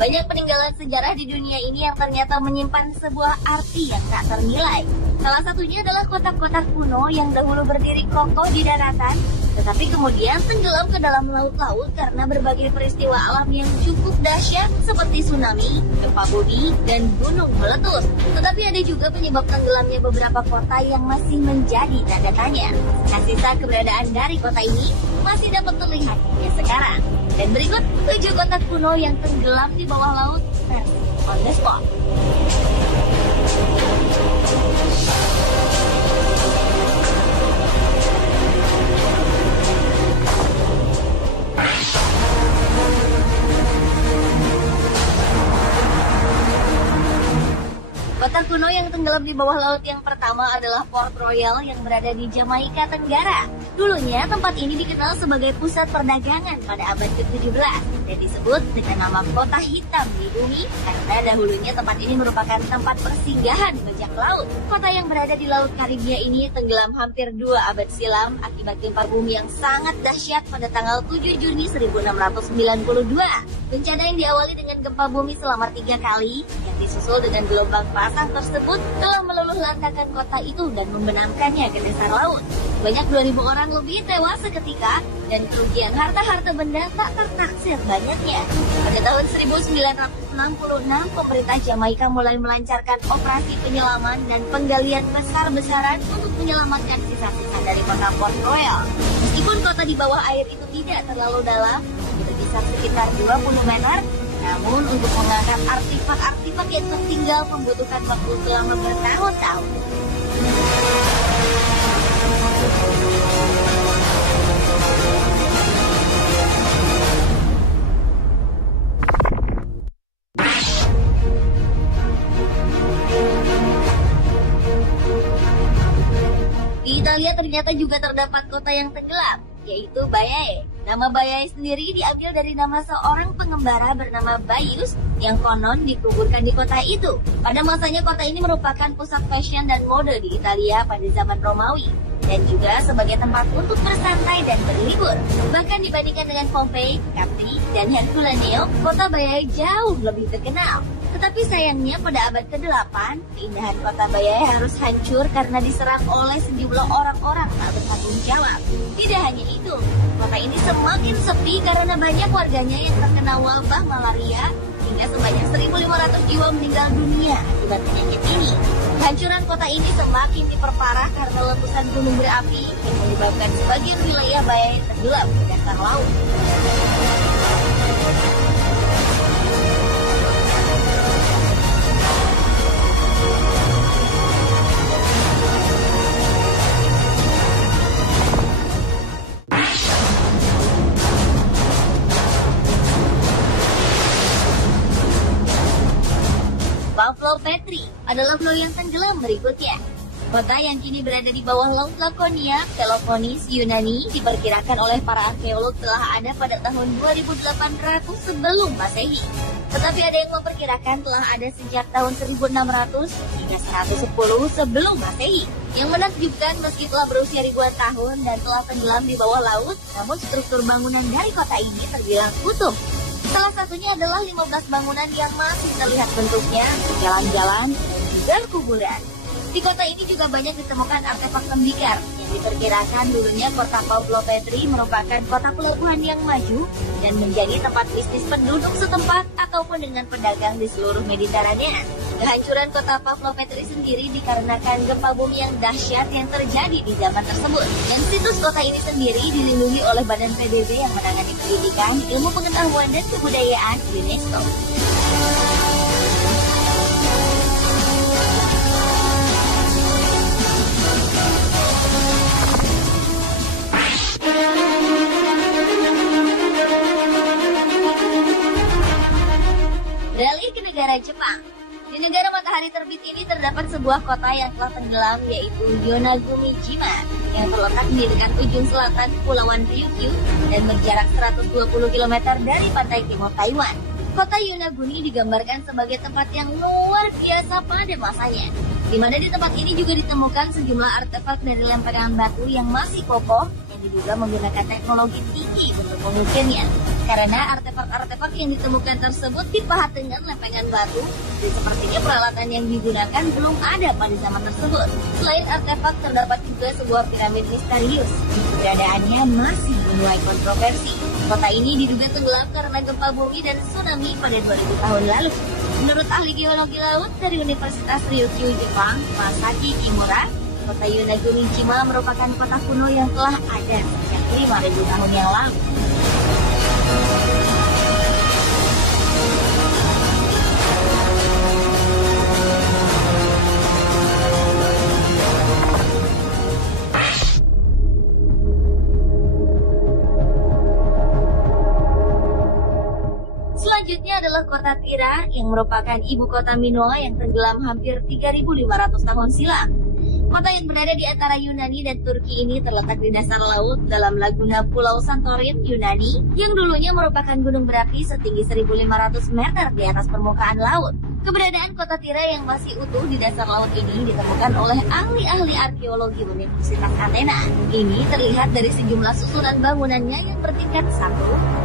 Banyak peninggalan sejarah di dunia ini yang ternyata menyimpan sebuah arti yang tak ternilai. Salah satunya adalah kotak-kotak kuno yang dahulu berdiri kokoh di daratan, tetapi kemudian tenggelam ke dalam laut-laut karena berbagai peristiwa alam yang cukup dahsyat seperti tsunami, gempa bumi, dan gunung meletus. Tetapi ada juga penyebab tenggelamnya beberapa kota yang masih menjadi tanda tanya. Nah, sisa keberadaan dari kota ini masih dapat terlihat hingga sekarang. Dan berikut 7 kotak kuno yang tenggelam di bawah laut versi on the spot. Kota kuno yang tenggelam di bawah laut yang pertama adalah Port Royal yang berada di Jamaika Tenggara. Dulunya tempat ini dikenal sebagai pusat perdagangan pada abad ke-17 dan disebut dengan nama Kota Hitam di Bumi karena dahulunya tempat ini merupakan tempat persinggahan bajak laut. Kota yang berada di Laut Karibia ini tenggelam hampir 2 abad silam akibat gempa bumi yang sangat dahsyat pada tanggal 7 Juni 1692. Bencana yang diawali dengan gempa bumi selama 3 kali yang disusul dengan gelombang pasang tersebut telah meluluh lantakan kota itu dan membenamkannya ke dasar laut. Banyak 2.000 orang lebih tewas seketika dan kerugian harta-harta benda tak tertaksir banyaknya. Pada tahun 1966, pemerintah Jamaika mulai melancarkan operasi penyelaman dan penggalian besar-besaran untuk menyelamatkan sisa-sisa dari kota Port Royal. Meskipun kota di bawah air itu tidak terlalu dalam, berkisar sekitar 20 meter, namun untuk mengangkat artefak-artefak yang tertinggal membutuhkan waktu selama bertahun-tahun. Di Italia ternyata juga terdapat kota yang tenggelam, yaitu Baiae. Nama Baiae sendiri diambil dari nama seorang pengembara bernama Baius yang konon dikuburkan di kota itu. Pada masanya kota ini merupakan pusat fashion dan mode di Italia pada zaman Romawi dan juga sebagai tempat untuk bersantai dan berlibur. Bahkan dibandingkan dengan Pompei, Capri, dan Herculaneum, kota Baiae jauh lebih terkenal. Tetapi sayangnya pada abad ke-8, keindahan kota Baiae harus hancur karena diserang oleh sejumlah orang-orang tak bertanggung jawab. Tidak hanya itu, kota ini semakin sepi karena banyak warganya yang terkena wabah malaria hingga sebanyak 1.500 jiwa meninggal dunia akibat penyakit ini. Kehancuran kota ini semakin diperparah karena letusan gunung berapi yang menyebabkan sebagian wilayah Baiae tenggelam ke dasar laut. Pavlo Petri adalah pulau yang tenggelam berikutnya. Kota yang kini berada di bawah laut Lakonia, Peloponnes, Yunani, diperkirakan oleh para arkeolog telah ada pada tahun 2800 sebelum Masehi. Tetapi ada yang memperkirakan telah ada sejak tahun 1600 hingga 110 sebelum Masehi. Yang menakjubkan meski telah berusia ribuan tahun dan telah tenggelam di bawah laut, namun struktur bangunan dari kota ini terbilang utuh. Salah satunya adalah 15 bangunan yang masih terlihat bentuknya, jalan-jalan, dan juga kuburan. Di kota ini juga banyak ditemukan artefak tembikar yang diperkirakan dulunya kota Pavlo Petri merupakan kota pelabuhan yang maju dan menjadi tempat bisnis penduduk setempat ataupun dengan pedagang di seluruh Mediterania. Kehancuran kota Pavlo Petri sendiri dikarenakan gempa bumi yang dahsyat yang terjadi di zaman tersebut. Dan situs kota ini sendiri dilindungi oleh Badan PBB yang menangani pendidikan, ilmu pengetahuan dan kebudayaan UNESCO. Beralih ke negara Jepang. Di negara matahari terbit ini terdapat sebuah kota yang telah tenggelam, yaitu Yonaguni-jima, yang terletak di dekat ujung selatan Kepulauan Ryukyu dan berjarak 120 km dari pantai timur Taiwan. Kota Yonaguni digambarkan sebagai tempat yang luar biasa pada masanya, di mana di tempat ini juga ditemukan sejumlah artefak dari lempengan batu yang masih kokoh yang yang diduga menggunakan teknologi tinggi untuk mengukirnya. Karena artefak-artefak yang ditemukan tersebut dipahat dengan lempengan batu, dan sepertinya peralatan yang digunakan belum ada pada zaman tersebut. Selain artefak, terdapat juga sebuah piramid misterius. Keberadaannya masih menuai kontroversi. Kota ini diduga tenggelam karena gempa bumi dan tsunami pada 2000 tahun lalu. Menurut ahli geologi laut dari Universitas Ryukyu Jepang, Masaki Kimura, kota Yonaguni-jima merupakan kota kuno yang telah ada sejak 5000 tahun yang lalu. Selanjutnya adalah kota Tira yang merupakan ibu kota Minoa yang tenggelam hampir 3.500 tahun silam. Kota yang berada di antara Yunani dan Turki ini terletak di dasar laut dalam laguna Pulau Santorin, Yunani, yang dulunya merupakan gunung berapi setinggi 1.500 meter di atas permukaan laut. Keberadaan kota Tira yang masih utuh di dasar laut ini ditemukan oleh ahli-ahli arkeologi Universitas Athena. Ini terlihat dari sejumlah susunan bangunannya yang bertingkat 1,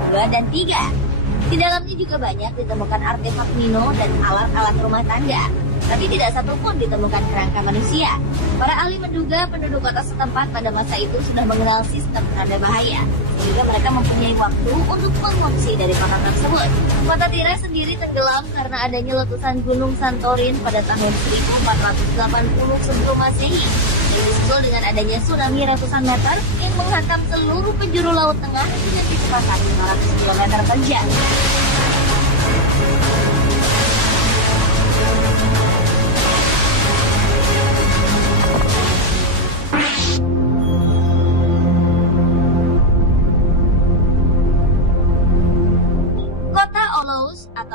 2, dan 3. Di dalamnya juga banyak ditemukan artefak Mino dan alat-alat rumah tangga, tapi tidak satu pun ditemukan kerangka manusia. Para ahli menduga penduduk kota setempat pada masa itu sudah mengenal sistem tanda bahaya, sehingga mereka mempunyai waktu untuk mengungsi dari kota tersebut. Kota Tira sendiri tenggelam karena adanya letusan Gunung Santorin pada tahun 1480 sebelum Masehi. Disusul dengan adanya tsunami ratusan meter yang menghantam seluruh penjuru Laut Tengah dengan kecepatan 500 km per jam.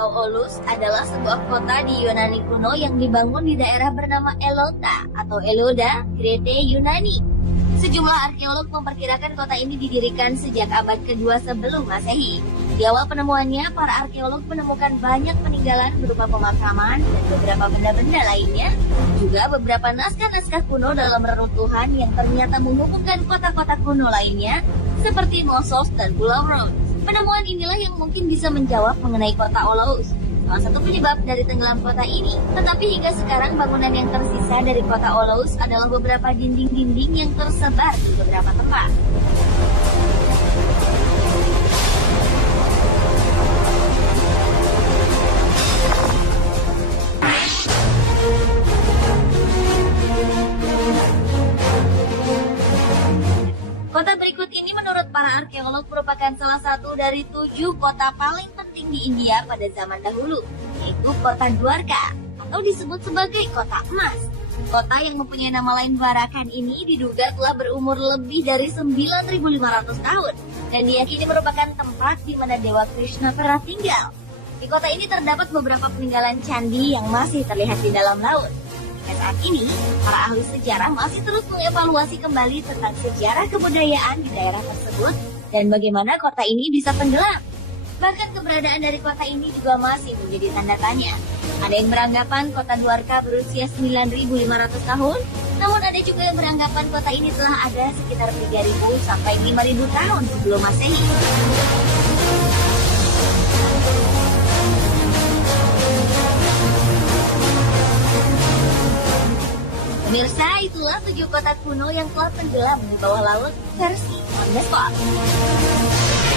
Olus adalah sebuah kota di Yunani kuno yang dibangun di daerah bernama Elota atau Eloda, Krete, Yunani. Sejumlah arkeolog memperkirakan kota ini didirikan sejak abad kedua sebelum Masehi. Di awal penemuannya, para arkeolog menemukan banyak peninggalan berupa pemakaman dan beberapa benda-benda lainnya, juga beberapa naskah-naskah kuno dalam reruntuhan yang ternyata menghubungkan kota-kota kuno lainnya seperti Knossos dan Pulau Rhodes. Penemuan inilah yang mungkin bisa menjawab mengenai kota Olous, salah satu penyebab dari tenggelam kota ini. Tetapi hingga sekarang bangunan yang tersisa dari kota Olous adalah beberapa dinding-dinding yang tersebar di beberapa tempat. Kota berikut ini menurut para arkeolog merupakan salah satu dari 7 kota paling penting di India pada zaman dahulu, yaitu kota Dwarka, atau disebut sebagai kota emas. Kota yang mempunyai nama lain Dwarakan ini diduga telah berumur lebih dari 9.500 tahun, dan diyakini merupakan tempat di mana Dewa Krishna pernah tinggal. Di kota ini terdapat beberapa peninggalan candi yang masih terlihat di dalam laut. Saat ini, para ahli sejarah masih terus mengevaluasi kembali tentang sejarah kebudayaan di daerah tersebut dan bagaimana kota ini bisa tenggelam. Bahkan keberadaan dari kota ini juga masih menjadi tanda tanya. Ada yang beranggapan kota Dwarka berusia 9.500 tahun, namun ada juga yang beranggapan kota ini telah ada sekitar 3.000 sampai 5.000 tahun sebelum Masehi. Pemirsa, itulah 7 kota kuno yang telah tenggelam di bawah laut versi on the spot.